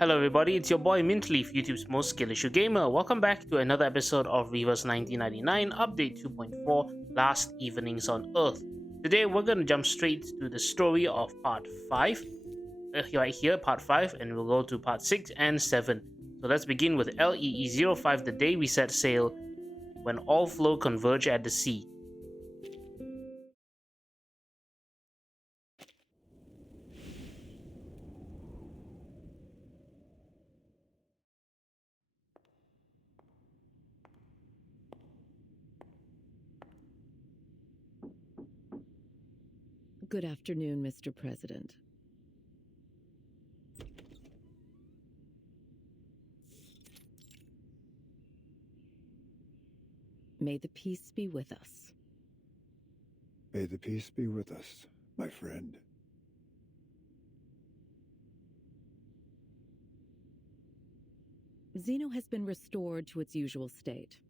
Hello everybody, it's your boy Mintleaf, YouTube's most skill issue gamer. Welcome back to another episode of Reverse 1999 Update 2.4 Last Evenings on Earth. Today we're going to jump straight to the story of part 5, right here, part 5, and we'll go to part 6 and 7. So let's begin with LEE-05, the day we set sail, when all flow converge at the sea. Good afternoon, Mr. President. May the peace be with us. May the peace be with us, my friend. Xeno has been restored to its usual state.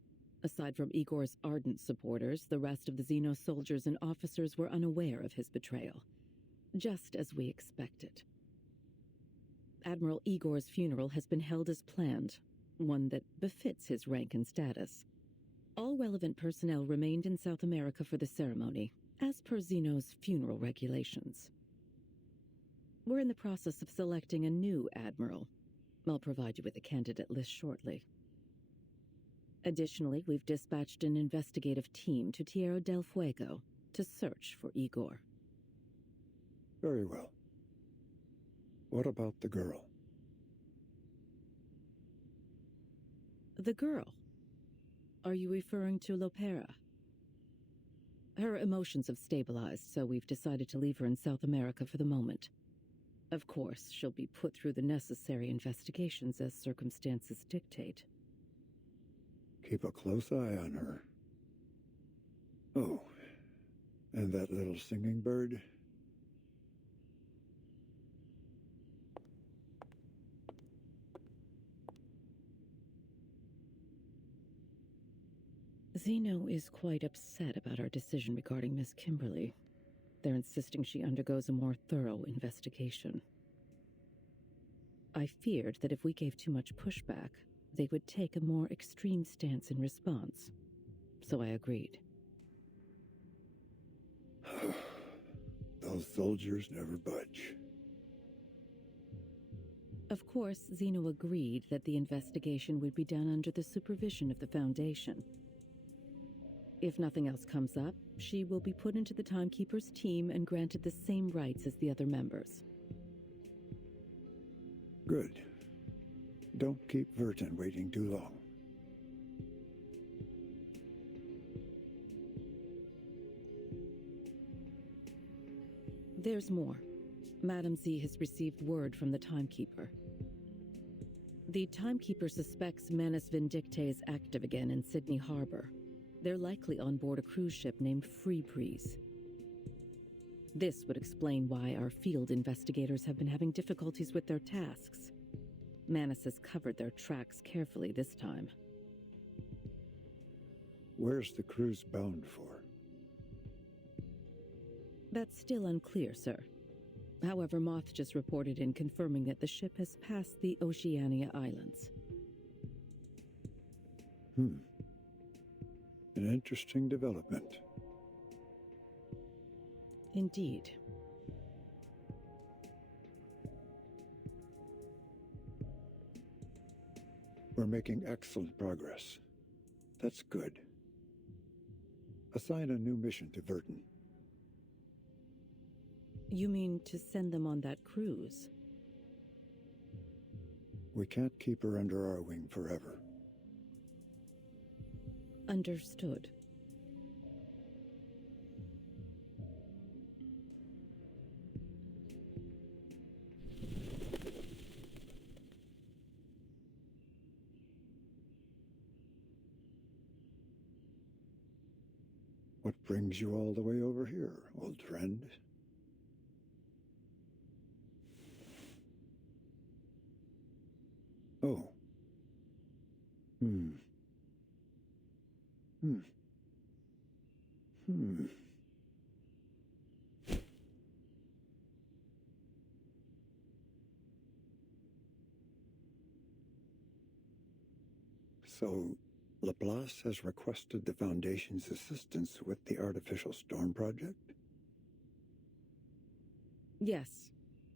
Aside from Igor's ardent supporters, the rest of the Xeno soldiers and officers were unaware of his betrayal, just as we expected. Admiral Igor's funeral has been held as planned, one that befits his rank and status. All relevant personnel remained in South America for the ceremony, as per Xeno's funeral regulations. We're in the process of selecting a new admiral. I'll provide you with a candidate list shortly. Additionally, we've dispatched an investigative team to Tierra del Fuego to search for Igor. Very well. What about the girl? The girl? Are you referring to Lopera? Her emotions have stabilized, so we've decided to leave her in South America for the moment. Of course, she'll be put through the necessary investigations as circumstances dictate. Keep a close eye on her. Oh, and that little singing bird? Xeno is quite upset about our decision regarding Miss Kimberly. They're insisting she undergoes a more thorough investigation. I feared that if we gave too much pushback, they would take a more extreme stance in response. So I agreed. Those soldiers never budge. Of course, Xeno agreed that the investigation would be done under the supervision of the Foundation. If nothing else comes up, she will be put into the Timekeeper's team and granted the same rights as the other members. Good. Don't keep Verton waiting too long. There's more. Madam Z has received word from the Timekeeper. The Timekeeper suspects Manus Vindicte is active again in Sydney Harbor. They're likely on board a cruise ship named Free Breeze. This would explain why our field investigators have been having difficulties with their tasks. Manus has covered their tracks carefully this time. Where's the cruise bound for? That's still unclear, sir. However, Moth just reported in confirming that the ship has passed the Oceania Islands. An interesting development. Indeed. We're making excellent progress. That's good. Assign a new mission to Verton. You mean to send them on that cruise? We can't keep her under our wing forever. Understood. What brings you all the way over here, old friend? Oh. Hmm. So, Laplace has requested the Foundation's assistance with the Artificial Storm Project? Yes.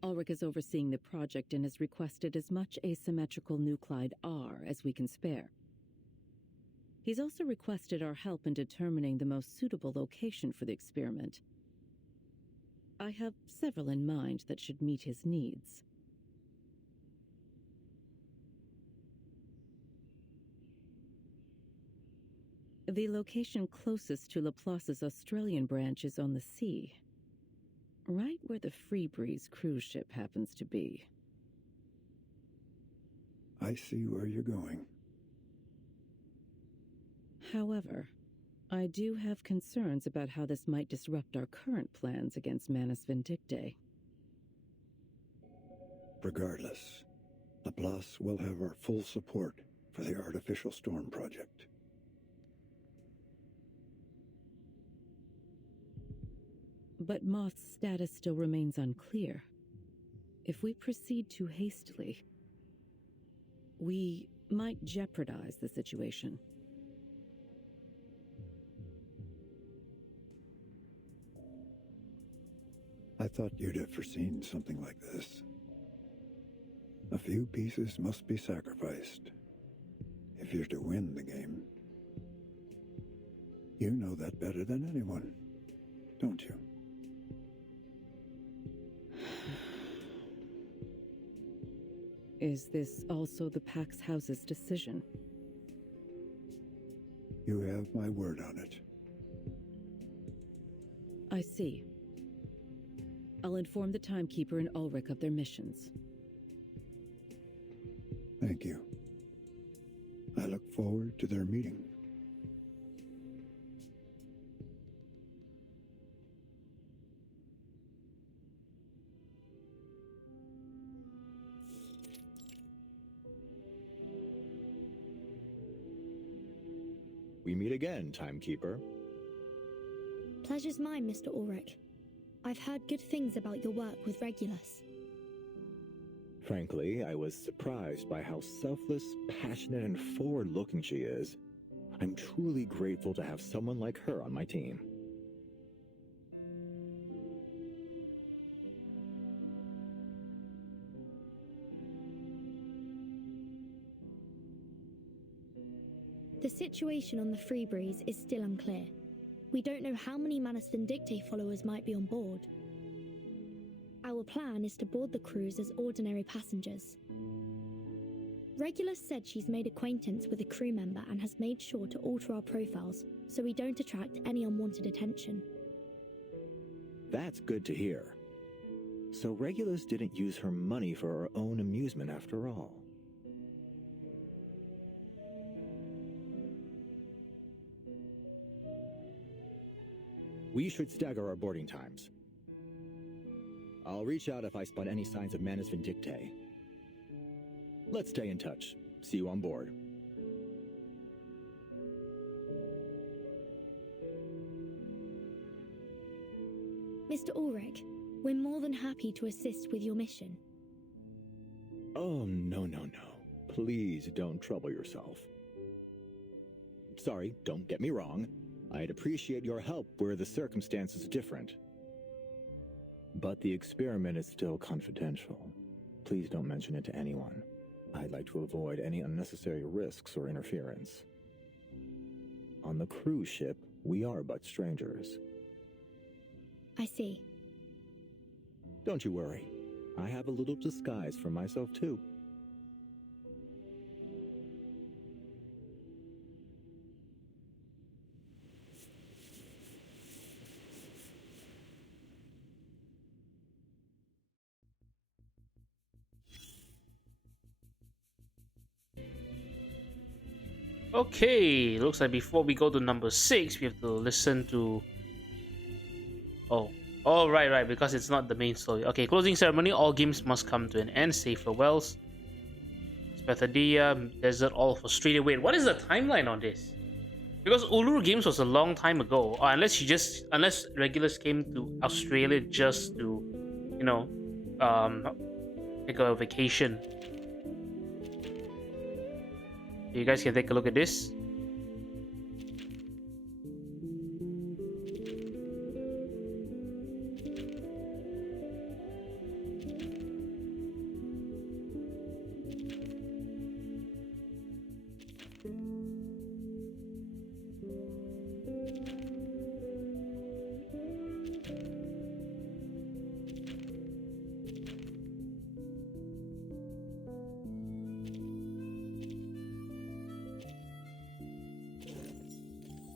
Ulrich is overseeing the project and has requested as much asymmetrical nuclide R as we can spare. He's also requested our help in determining the most suitable location for the experiment. I have several in mind that should meet his needs. The location closest to Laplace's Australian branch is on the sea, right where the Freebreeze cruise ship happens to be. I see where you're going. However, I do have concerns about how this might disrupt our current plans against Manus Vindictae. Regardless, Laplace will have our full support for the Artificial Storm Project. But Moth's status still remains unclear. If we proceed too hastily, we might jeopardize the situation. I thought you'd have foreseen something like this. A few pieces must be sacrificed if you're to win the game. You know that better than anyone, don't you? Is this also the Pax House's decision? You have my word on it. I see. I'll inform the Timekeeper and Ulrich of their missions. Thank you. I look forward to their meeting. We meet again, Timekeeper. Pleasure's mine, Mr. Ulrich. I've heard good things about your work with Regulus. Frankly, I was surprised by how selfless, passionate, and forward-looking she is. I'm truly grateful to have someone like her on my team. The situation on the Freebreeze is still unclear. We don't know how many Manus Vindictae followers might be on board. Our plan is to board the cruise as ordinary passengers. Regulus said she's made acquaintance with a crew member and has made sure to alter our profiles so we don't attract any unwanted attention. That's good to hear. So Regulus didn't use her money for her own amusement after all. We should stagger our boarding times. I'll reach out if I spot any signs of Manus Vindictae. Let's stay in touch. See you on board. Mr. Ulrich, we're more than happy to assist with your mission. Oh, no. Please don't trouble yourself. Sorry, don't get me wrong. I'd appreciate your help were the circumstances different. But the experiment is still confidential. Please don't mention it to anyone. I'd like to avoid any unnecessary risks or interference. On the cruise ship, we are but strangers. I see. Don't you worry. I have a little disguise for myself too. Okay, looks like before we go to number 6, we have to listen to... Oh, right, because it's not the main story. Okay, closing ceremony. All games must come to an end. Say farewells. Spethadia, Desert, all of Australia. Wait, what is the timeline on this? Because Uluru Games was a long time ago. Or unless Regulus came to Australia just to, take a vacation. You guys can take a look at this.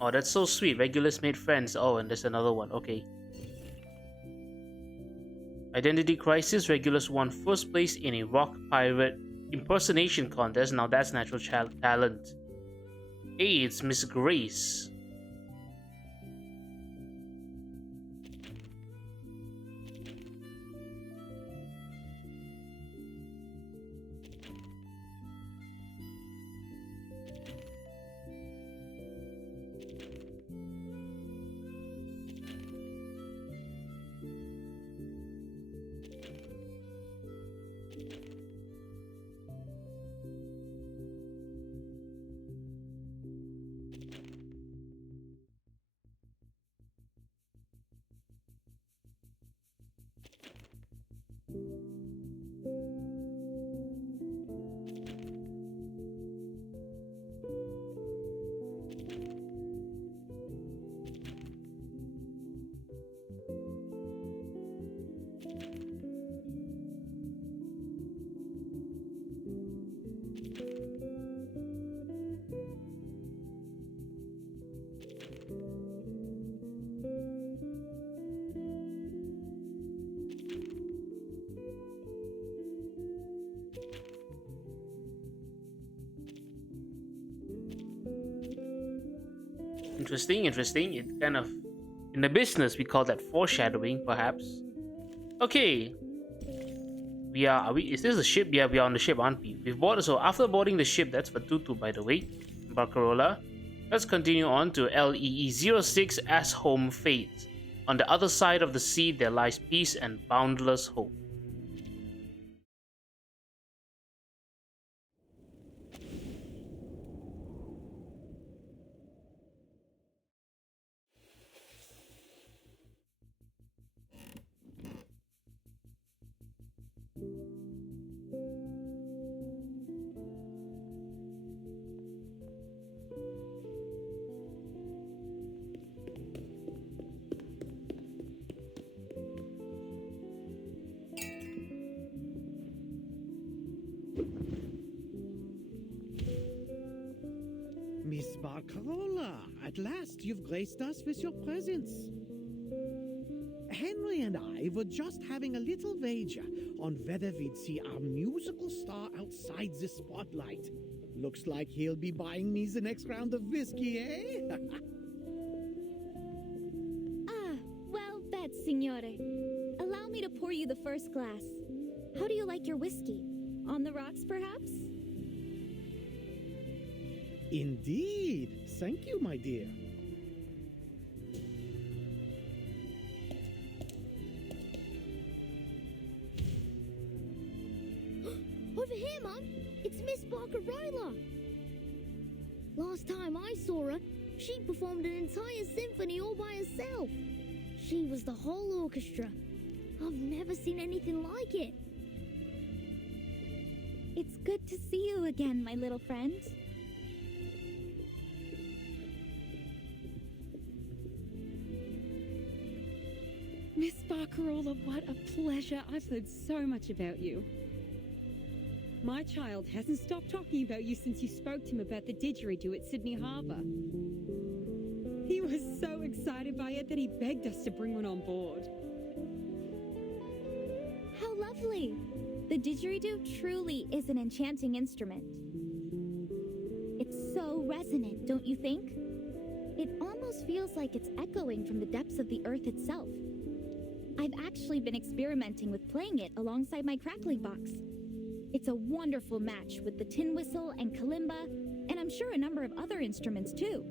Oh, that's so sweet. Regulus made friends. Oh, and there's another one. Okay. Identity Crisis. Regulus won first place in a rock pirate impersonation contest. Now that's natural talent. Hey, it's Miss Grace. Interesting, interesting. It kind of, in the business, we call that foreshadowing, perhaps. Okay. Is this a ship? Yeah, we are on the ship, aren't we? We've boarded, so after boarding the ship, that's Fatutu, by the way, Barcarola, let's continue on to LEE-06 as home fate. On the other side of the sea, there lies peace and boundless hope. Miss Barcarola, at last you've graced us with your presence. Henry and I were just having a little wager on whether we'd see our musical star outside the spotlight. Looks like he'll be buying me the next round of whiskey, eh? Ah, well bet, signore. Allow me to pour you the first glass. How do you like your whiskey? On the rocks, perhaps? Indeed. Thank you, my dear. Over here, Mum! It's Miss Barcarola! Last time I saw her, she performed an entire symphony all by herself. She was the whole orchestra. I've never seen anything like it. It's good to see you again, my little friend. Miss Barcarola, what a pleasure. I've heard so much about you. My child hasn't stopped talking about you since you spoke to him about the didgeridoo at Sydney Harbour. He was so excited by it that he begged us to bring one on board. How lovely! The didgeridoo truly is an enchanting instrument. It's so resonant, don't you think? It almost feels like it's echoing from the depths of the earth itself. I've actually been experimenting with playing it alongside my crackling box. It's a wonderful match with the tin whistle and kalimba, and I'm sure a number of other instruments too.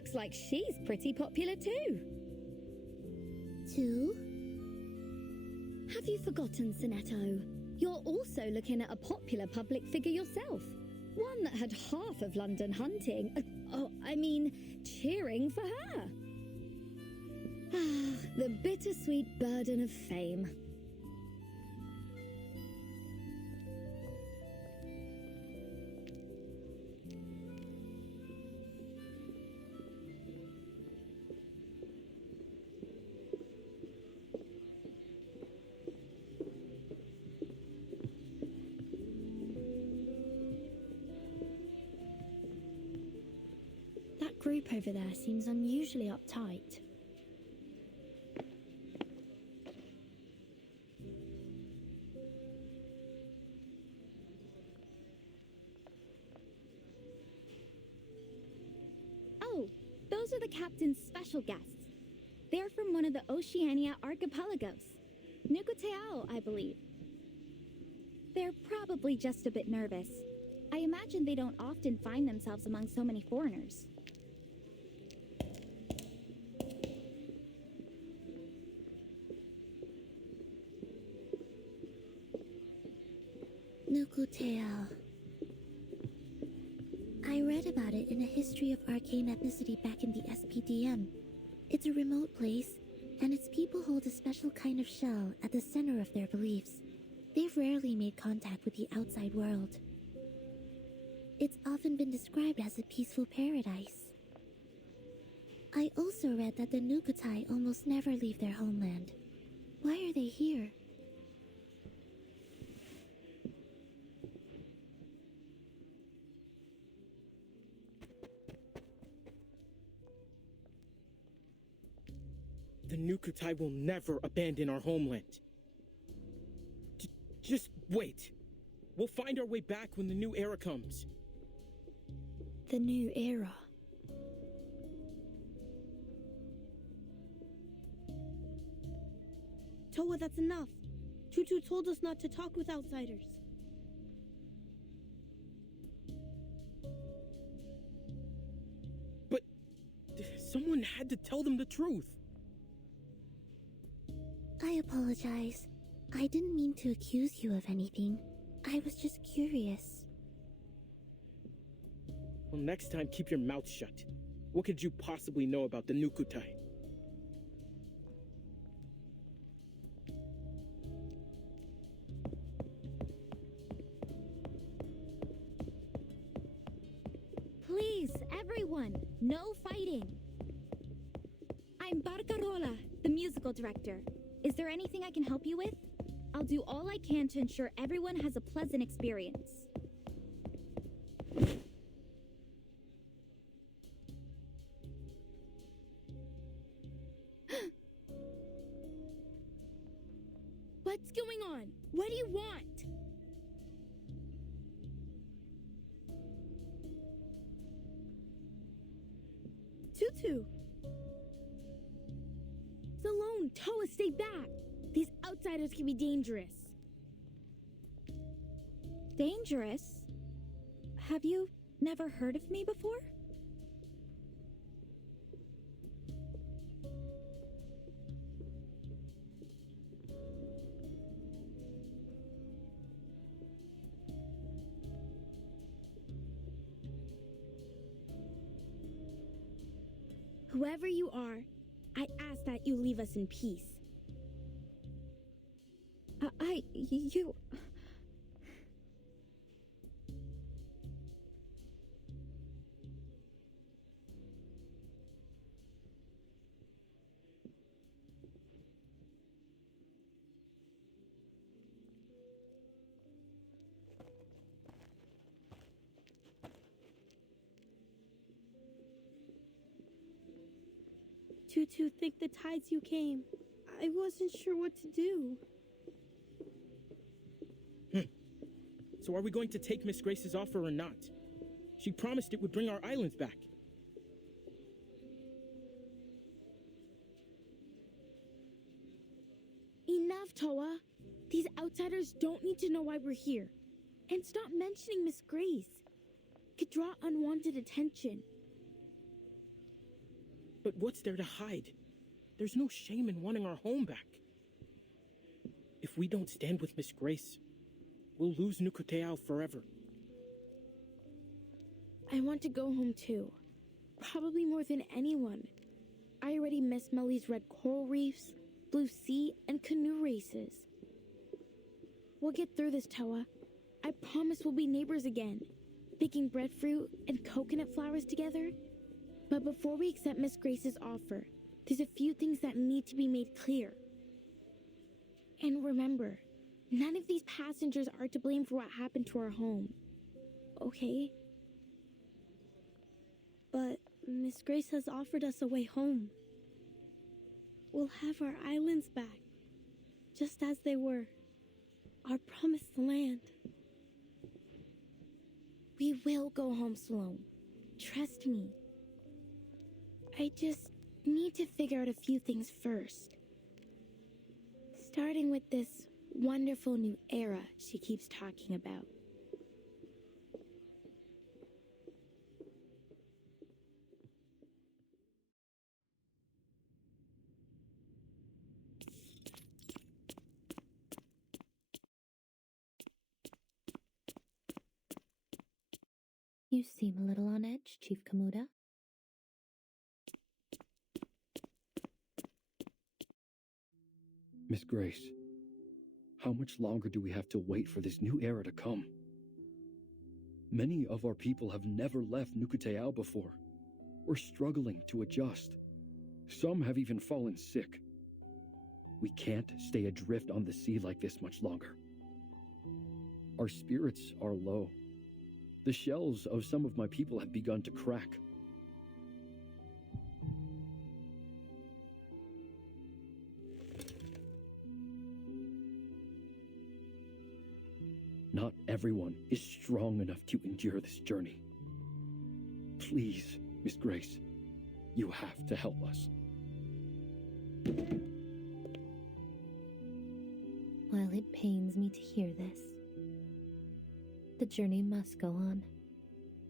Looks like she's pretty popular too. Too? Have you forgotten, Sonetto? You're also looking at a popular public figure yourself. One that had half of London hunting. Cheering for her. Ah, the bittersweet burden of fame. That group over there seems unusually uptight. Oh, those are the captain's special guests. They're from one of the Oceania archipelagos. Nukuteao, I believe. They're probably just a bit nervous. I imagine they don't often find themselves among so many foreigners. Nukuteao. I read about it in a history of arcane ethnicity back in the SPDM. It's a remote place, and its people hold a special kind of shell at the center of their beliefs. They've rarely made contact with the outside world. It's often been described as a peaceful paradise. I also read that the Nukutai almost never leave their homeland. Why are they here? The Nukutai will never abandon our homeland. Just wait. We'll find our way back when the new era comes. The new era. Toa, that's enough. Tutu told us not to talk with outsiders. But someone had to tell them the truth. I apologize. I didn't mean to accuse you of anything. I was just curious. Well, next time, keep your mouth shut. What could you possibly know about the Nukutai? Please, everyone, no fighting. I'm Barcarola, the musical director. Is there anything I can help you with? I'll do all I can to ensure everyone has a pleasant experience. What's going on? What do you want? Tutu! Alone, Toa, stay back! These outsiders can be dangerous. Dangerous? Have you never heard of me before? Whoever you are, I ask that you leave us in peace. You... Tutu, think the tides you came. I wasn't sure what to do. So are we going to take Miss Grace's offer or not? She promised it would bring our islands back. Enough, Toa. These outsiders don't need to know why we're here. And stop mentioning Miss Grace. Could draw unwanted attention. But what's there to hide? There's no shame in wanting our home back. If we don't stand with Miss Grace, we'll lose Nukuteao forever. I want to go home too. Probably more than anyone. I already miss Melly's red coral reefs, blue sea, and canoe races. We'll get through this, Toa. I promise we'll be neighbors again, picking breadfruit and coconut flowers together. But before we accept Miss Grace's offer, there's a few things that need to be made clear. And remember, none of these passengers are to blame for what happened to our home. Okay? But Miss Grace has offered us a way home. We'll have our islands back, just as they were. Our promised land. We will go home, Sloane. Trust me. I just need to figure out a few things first. Starting with this wonderful new era she keeps talking about. You seem a little on edge, Chief Kamuda. Miss Grace, how much longer do we have to wait for this new era to come? Many of our people have never left Nukuteao before. We're struggling to adjust. Some have even fallen sick. We can't stay adrift on the sea like this much longer. Our spirits are low. The shells of some of my people have begun to crack. Not everyone is strong enough to endure this journey. Please, Miss Grace, you have to help us. While it pains me to hear this, the journey must go on.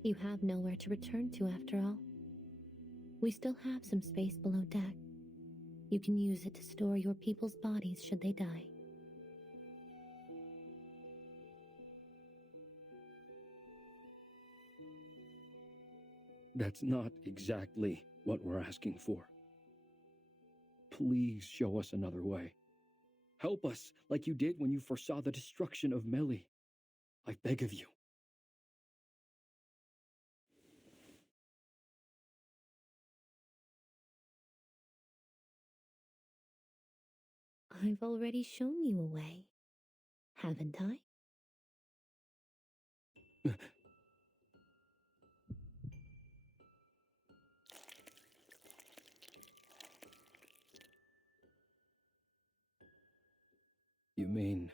You have nowhere to return to after all. We still have some space below deck. You can use it to store your people's bodies should they die. That's not exactly what we're asking for. Please show us another way. Help us like you did when you foresaw the destruction of Melly. I beg of you. I've already shown you a way, haven't I? You mean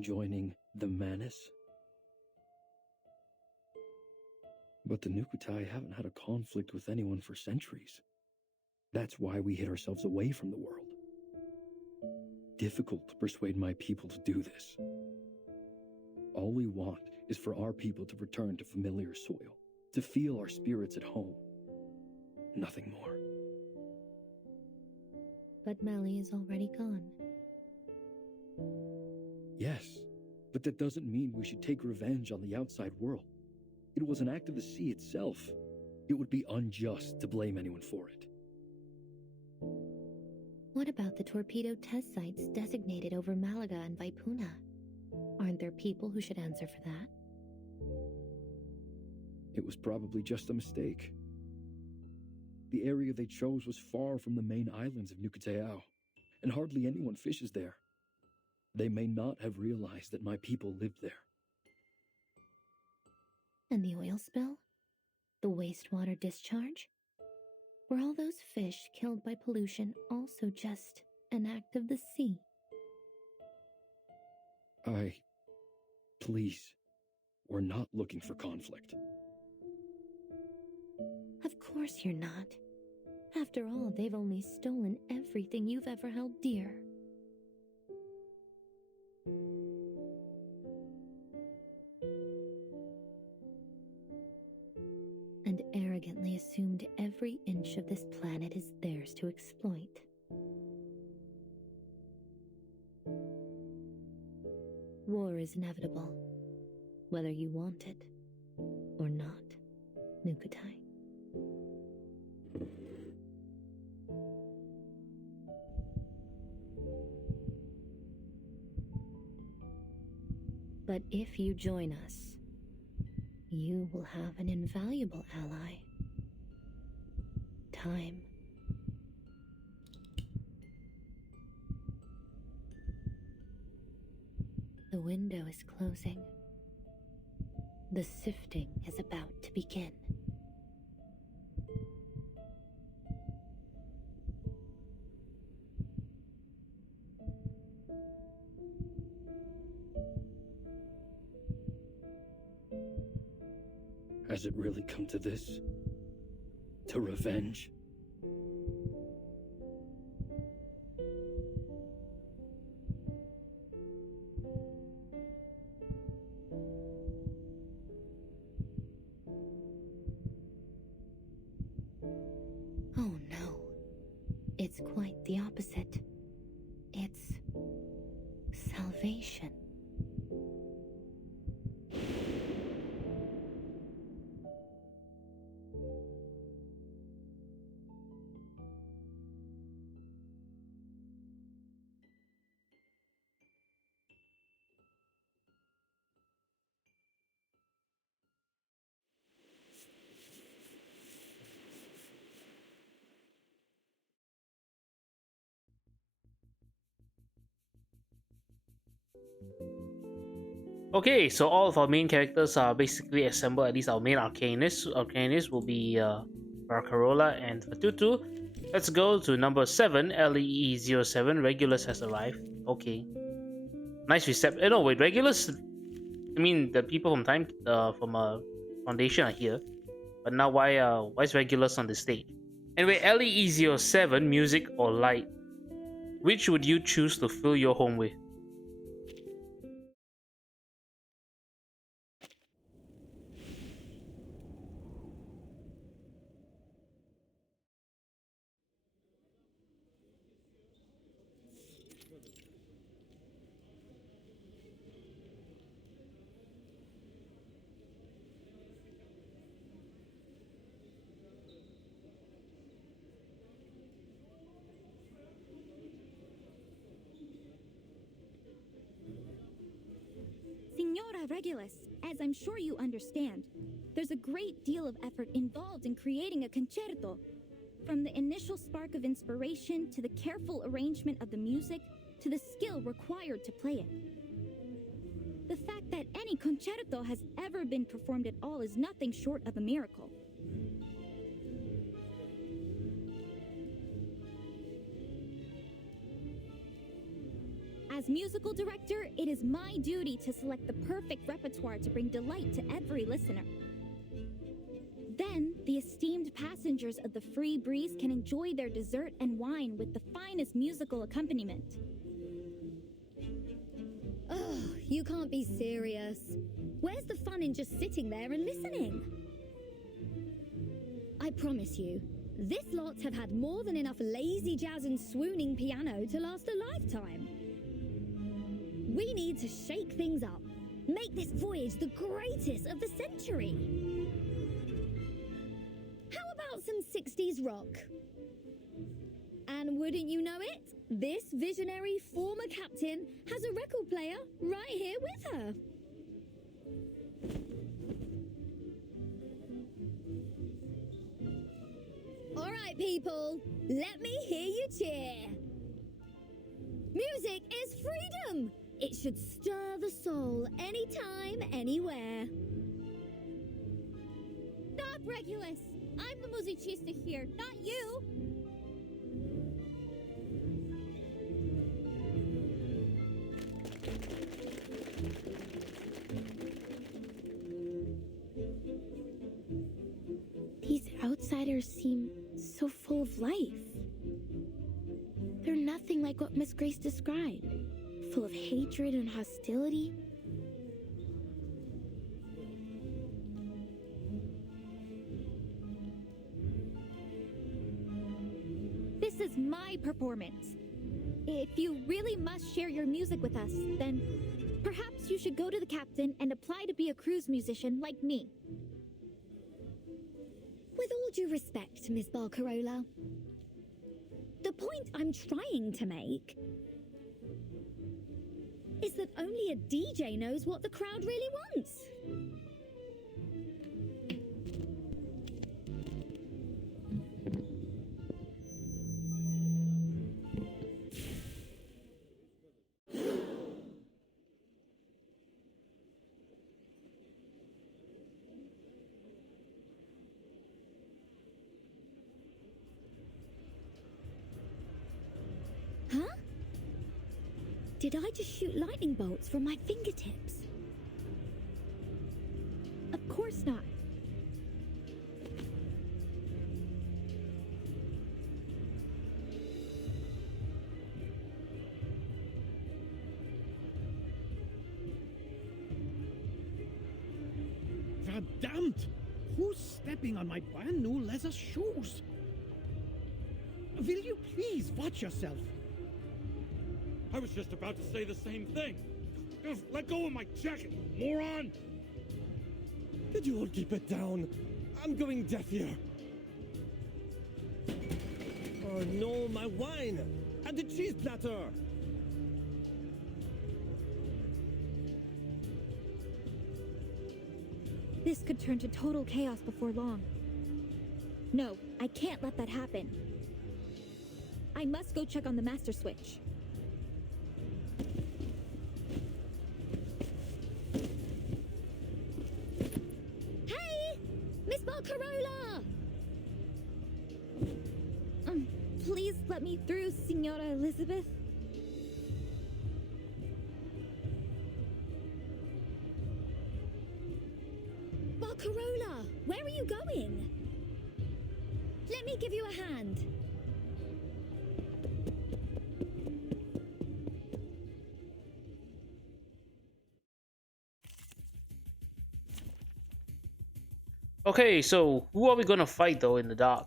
joining the Manus? But the Nukutai haven't had a conflict with anyone for centuries. That's why we hid ourselves away from the world. Difficult to persuade my people to do this. All we want is for our people to return to familiar soil, to feel our spirits at home. Nothing more. But Melly is already gone. Yes, but that doesn't mean we should take revenge on the outside world. It was an act of the sea itself. It would be unjust to blame anyone for it. What about the torpedo test sites designated over Malaga and Vaipuna? Aren't there people who should answer for that? It was probably just a mistake. The area they chose was far from the main islands of Nukuteao, and hardly anyone fishes there. They may not have realized that my people lived there. And the oil spill? The wastewater discharge? Were all those fish killed by pollution also just an act of the sea? Please, we're not looking for conflict. Of course you're not. After all, they've only stolen everything you've ever held dear. And arrogantly assumed every inch of this planet is theirs to exploit. War is inevitable, whether you want it or not, Nukutai. But if you join us, you will have an invaluable ally. Time. The window is closing. The sifting is about to begin. Has it really come to this? To revenge? Oh no. It's quite the opposite. It's salvation. Okay, so all of our main characters are basically assembled, at least our main arcanists. Arcanists will be Barcarola and Fatutu. Let's go to number 7, LEE07. Regulus has arrived. Okay. Nice reception. No, wait, Regulus... I mean, the people from Foundation are here. But now why is Regulus on the stage? Anyway, LEE07, music or light? Which would you choose to fill your home with? Signora Regulus, as I'm sure you understand, there's a great deal of effort involved in creating a concerto. From the initial spark of inspiration, to the careful arrangement of the music, to the skill required to play it. The fact that any concerto has ever been performed at all is nothing short of a miracle. As musical director, it is my duty to select the perfect repertoire to bring delight to every listener. Then, the esteemed passengers of the Free Breeze can enjoy their dessert and wine with the finest musical accompaniment. Ugh, you can't be serious. Where's the fun in just sitting there and listening? I promise you, this lot have had more than enough lazy jazz and swooning piano to last a lifetime. We need to shake things up. Make this voyage the greatest of the century. How about some 60s rock? And wouldn't you know it, this visionary former captain has a record player right here with her. All right, people, let me hear you cheer. Music is freedom. It should stir the soul anytime, anywhere. Stop, Regulus! I'm the musicista here, not you! These outsiders seem so full of life. They're nothing like what Miss Grace described. Full of hatred and hostility. was my performance. If you really must share your music with us, then perhaps you should go to the captain and apply to be a cruise musician like me. With all due respect, Miss Barcarola, the point I'm trying to make is that only a DJ knows what the crowd really wants. Huh? Did I just shoot lightning bolts from my fingertips? Of course not. Verdammt! Who's stepping on my brand new leather shoes? Will you please watch yourself? I was just about to say the same thing. Let go of my jacket, moron! Could you all keep it down? I'm going deaf here. Oh no, my wine! And the cheese platter! This could turn to total chaos before long. No, I can't let that happen. I must go check on the master switch. Hey! Miss Barcarola! Please let me through, Signora Elizabeth. Barcarola, where are you going? Let me give you a hand. Okay, so who are we gonna fight though in the dark?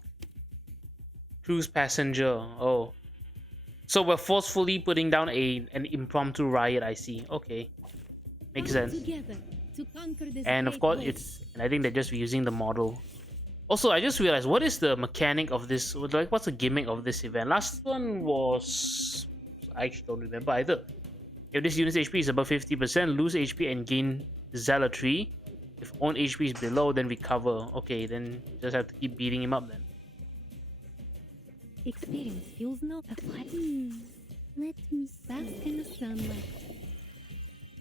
Cruise passenger. Oh. So we're forcefully putting down an impromptu riot, I see. Okay. Makes sense. And of course and I think they're just using the model. Also, I just realized, what is the mechanic of this? Like, what's the gimmick of this event? Last one was... I actually don't remember either. If this unit's HP is above 50%, lose HP and gain Zealotry. If own HP is below, then recover. Okay, then just have to keep beating him up then. Experience feels no what? Let me bask in the sunlight.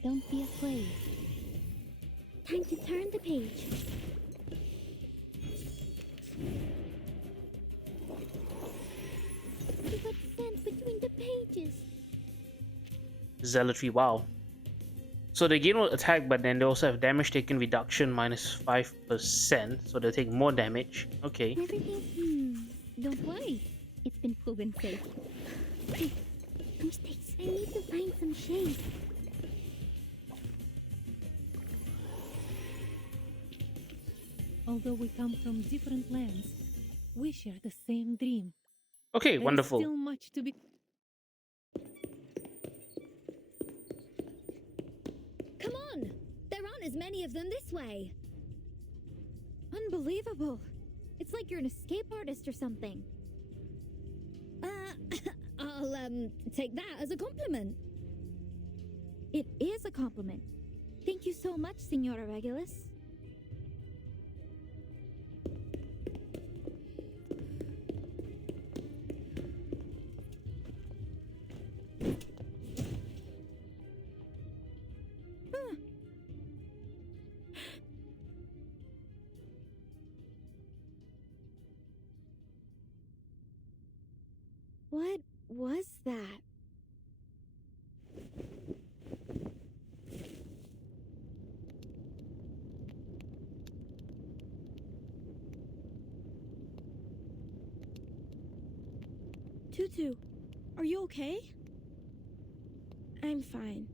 Don't be afraid. Time to turn the page. We got sent between the pages. Zealotry, wow. So they gain attack, but then they also have damage taken reduction minus 5%, so they'll take more damage. Okay. Everything, don't worry. It's been proven safe. Hey, mistakes. I need to find some shade. Although we come from different lands, we share the same dream. Okay, wonderful. There's still much to be... Come on! There aren't as many of them this way. Unbelievable. It's like you're an escape artist or something. I'll, take that as a compliment. It is a compliment. Thank you so much, Signora Regulus. What was that? Tutu, are you okay? I'm fine.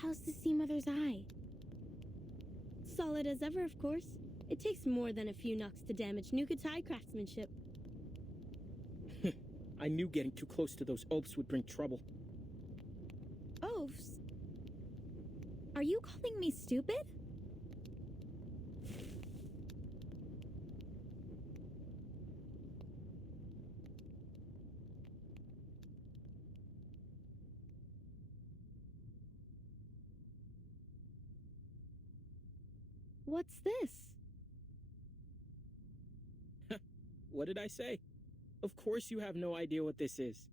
How's the Sea Mother's eye? Solid as ever, of course. It takes more than a few knocks to damage Nukatai craftsmanship. I knew getting too close to those oafs would bring trouble. Oafs? Are you calling me stupid? What's this? What did I say? Of course you have no idea what this is.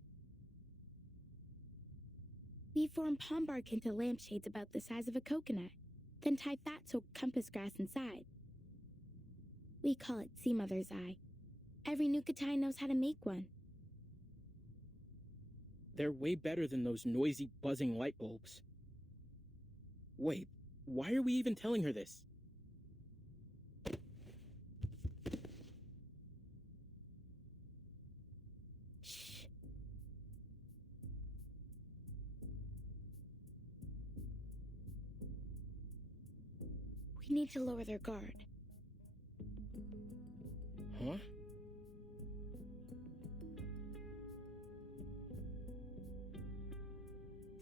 We form palm bark into lampshades about the size of a coconut, then tie fat-soaked compass grass inside. We call it Sea Mother's Eye. Every Nukatai knows how to make one. They're way better than those noisy, buzzing light bulbs. Wait, why are we even telling her this? Shh. We need to lower their guard. Huh?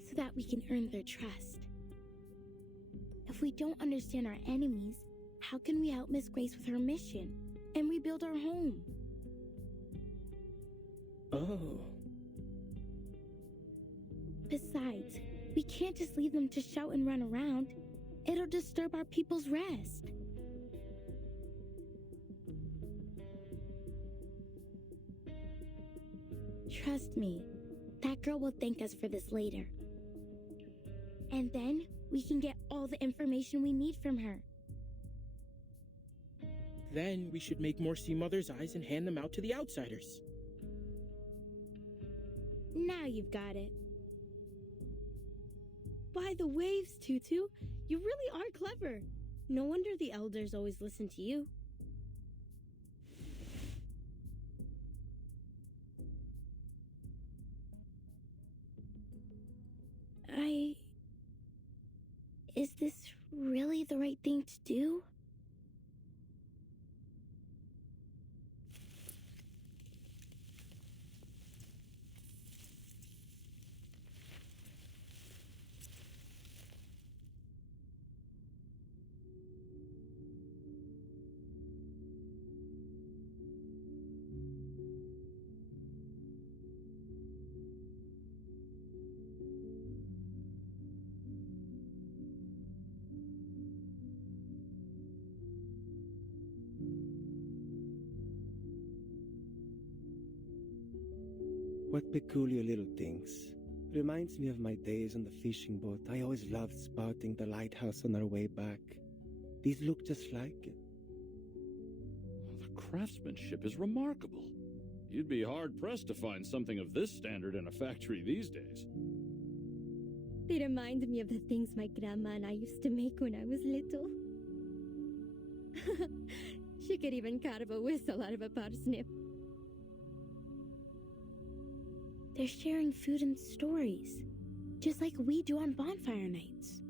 So that we can earn their trust. If we don't understand our enemies, how can we help Miss Grace with her mission and rebuild our home? Oh. Besides, we can't just leave them to shout and run around. It'll disturb our people's rest. Trust me, that girl will thank us for this later. And then we can get all the information we need from her. Then we should make more Sea Mother's Eyes and hand them out to the outsiders. Now you've got it. By the waves, Tutu, you really are clever. No wonder the elders always listen to you. Is this really the right thing to do? What peculiar little things. Reminds me of my days on the fishing boat. I always loved spotting the lighthouse on our way back. These look just like it. The craftsmanship is remarkable. You'd be hard-pressed to find something of this standard in a factory these days. They remind me of the things my grandma and I used to make when I was little. She could even carve a whistle out of a parsnip. They're sharing food and stories, just like we do on bonfire nights.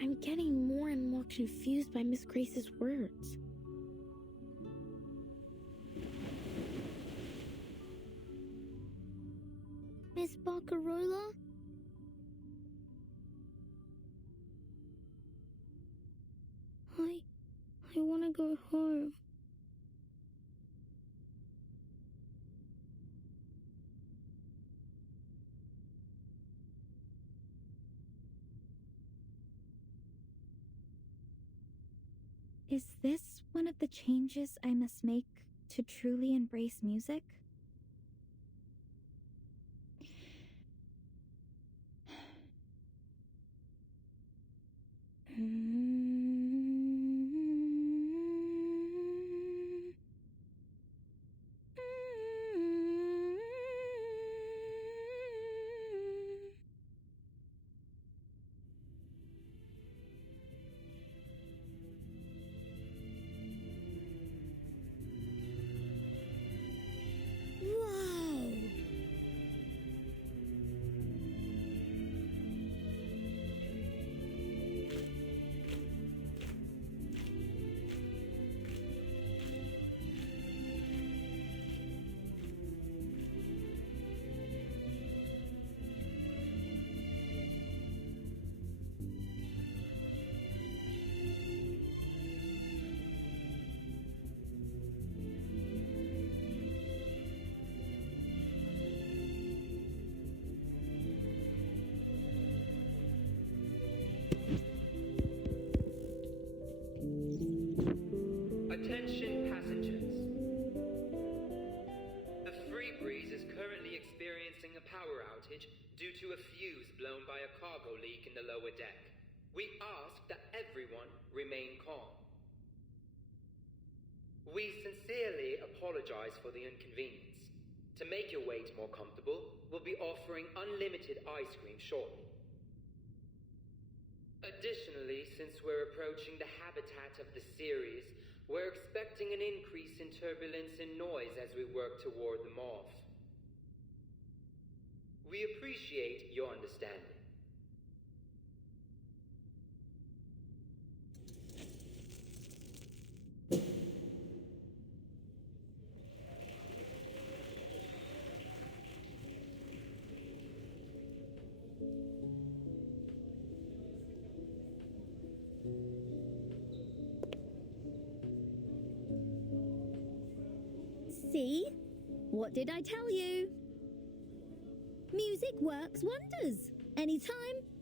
I'm getting more and more confused by Miss Grace's words. Miss Barcarola? I want to go home. Is this one of the changes I must make to truly embrace music? to a fuse blown by a cargo leak in the lower deck. We ask that everyone remain calm. We sincerely apologize for the inconvenience. To make your wait more comfortable, we'll be offering unlimited ice cream shortly. Additionally, since we're approaching the habitat of the Ceres, we're expecting an increase in turbulence and noise as we work to ward them off. We appreciate your understanding. See? What did I tell you? Music works wonders. Anytime,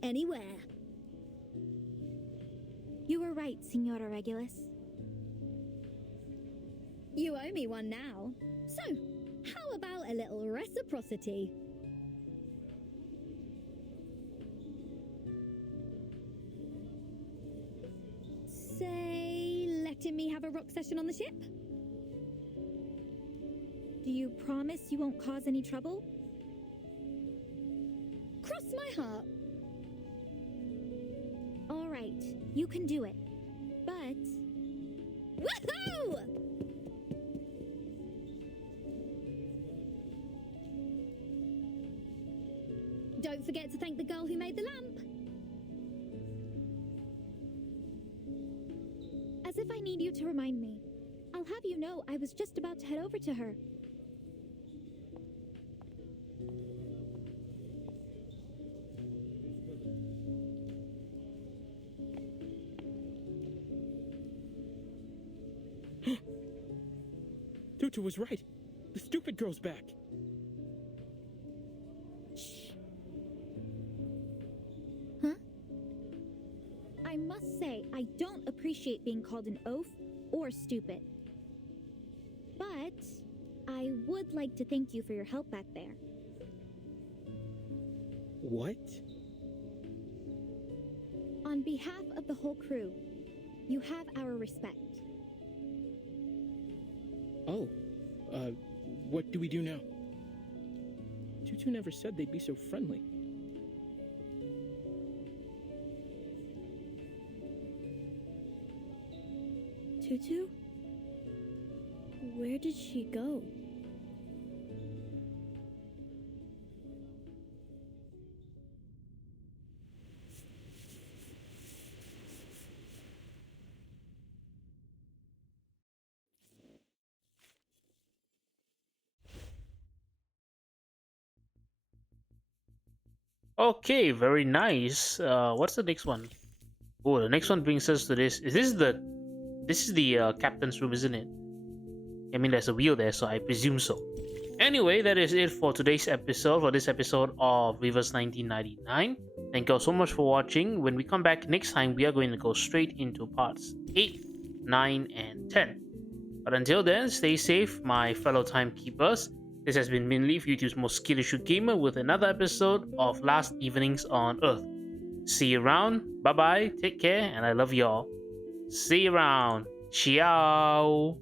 anywhere. You were right, Signora Regulus. You owe me one now. So, how about a little reciprocity? Say, letting me have a rock session on the ship? Do you promise you won't cause any trouble? Cross my heart. All right, you can do it. But... Woohoo! Don't forget to thank the girl who made the lamp. As if I need you to remind me. I'll have you know I was just about to head over to her. Tutu was right. The stupid girl's back. Shh. Huh? I must say, I don't appreciate being called an oaf or stupid. But I would like to thank you for your help back there. What? On behalf of the whole crew, you have our respect. Oh, what do we do now? Tutu never said they'd be so friendly. Tutu? Where did she go? Okay, very nice. What's the next one? Oh, the next one brings us to this. This is the captain's room, isn't it? I mean, there's a wheel there, so I presume so. Anyway, that is it for today's episode, for this episode of Reverse 1999. Thank you all so much for watching. When we come back next time, we are going to go straight into parts 8, 9, and 10. But until then, stay safe, my fellow timekeepers. This has been Minleaf, YouTube's most skill issue gamer, with another episode of Last Evenings on Earth. See you around. Bye bye. Take care, and I love y'all. See you around. Ciao.